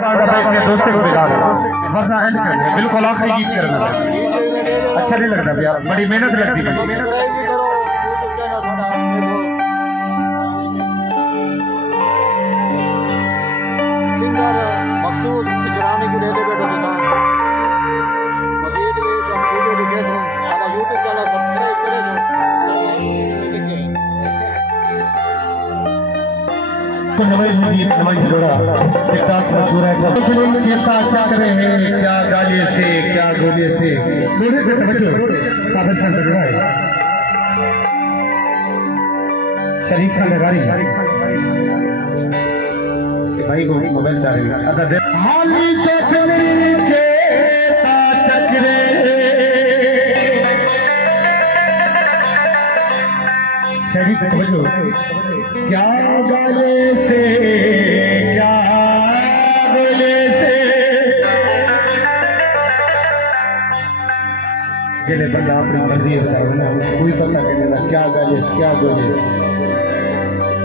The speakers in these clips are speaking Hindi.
दोस्तों को बिगाड़ वरना एंड कर दे बिल्कुल आखिरी गीत करना अच्छा नहीं लगता यार बड़ी मेहनत लगती है मकसूद सिजरानी को ले ले बैठो मजीद भी वीडियो दिखे तो आधा यूट्यूब चैनल सब्सक्राइब करे तो नवाज जोड़ा टिकटॉक मशहूर है चेता चक्र है क्या गाले से क्या गोले से बच्चों साबिर सेंटर जोड़ा है शरीफ खान लगारी भाई को मोबाइल चाह रही है हाली से चेता चक्रे शरीफ बोलो क्या गाले से क्या बोले से जिले बंदा अपनी मर्जी बताओ ना कोई पता नहीं लगा क्या गाले से क्या बोले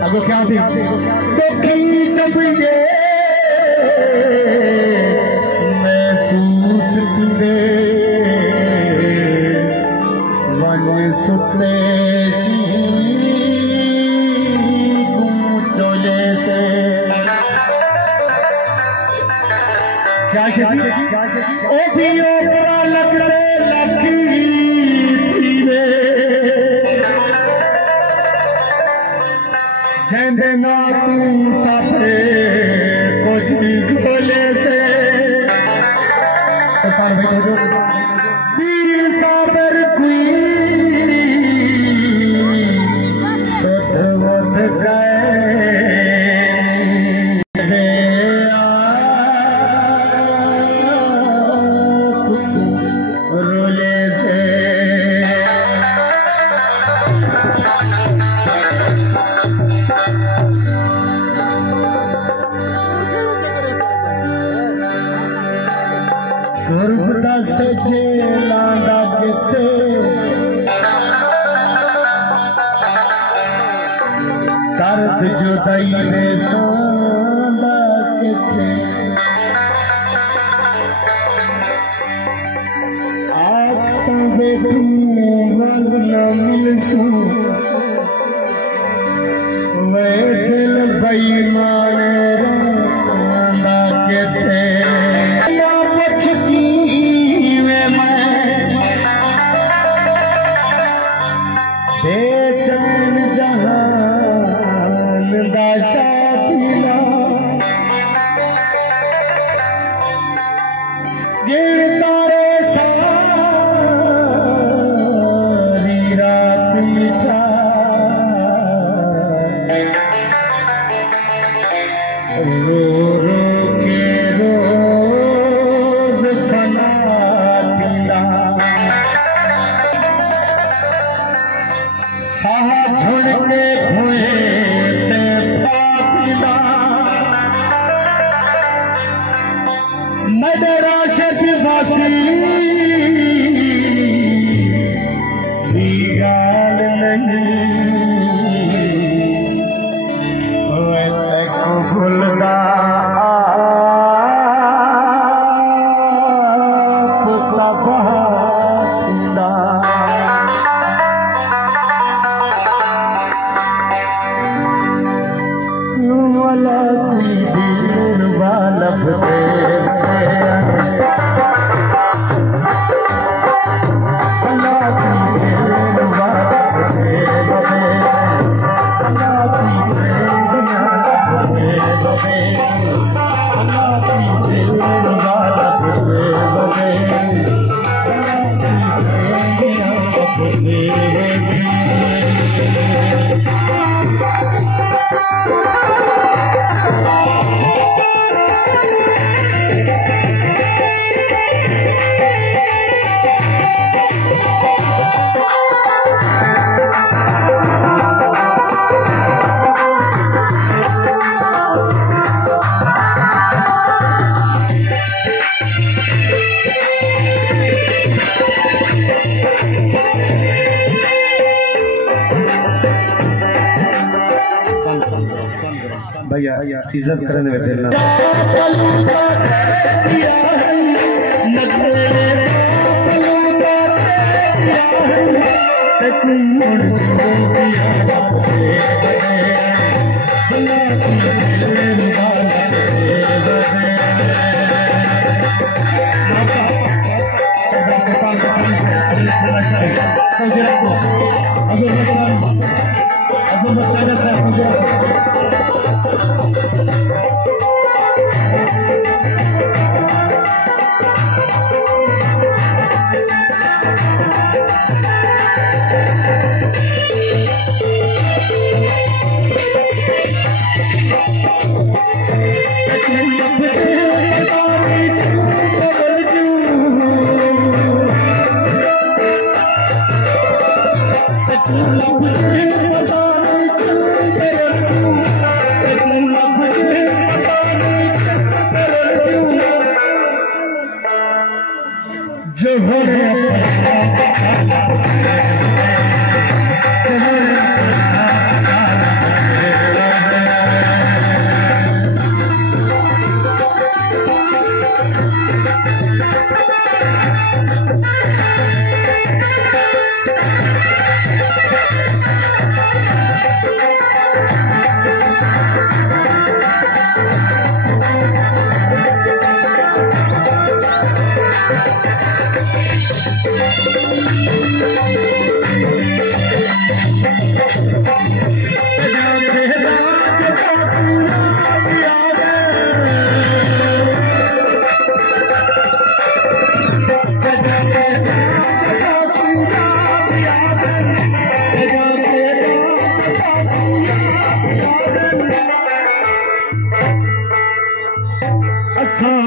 अगो क्या थी देखी जब ये महसूस किए वन सुपने क्या किसी ओ भी ओपरा लगते लकी पीरे कहते ना तू साफरे कुछ भी बोले से पीर साबर कोई सदवत गए सचे लांदा किते दर्द जुदाई ने सोंदा किते आज तो बेटू रंग न मिलसू वे दिल बेईमान रोंदा किते बेचैन जहान दा शादिला गिर तारे सारी रात मिटा रो रो के रोज फना पीला साहा छोड़ के धोए ते फातिला मदरा शफी फासी भी गाल नहीं वे तक भूलना पुता बहातिला वाला कोई दिल वाला भरे वाला कोई दिल वाला भरे वाला कोई प्रेम वाला भरे वाला कोई दिल वाला भरे वाला कोई प्रेम वाला भरे इज्जत करने में देना जो होने असा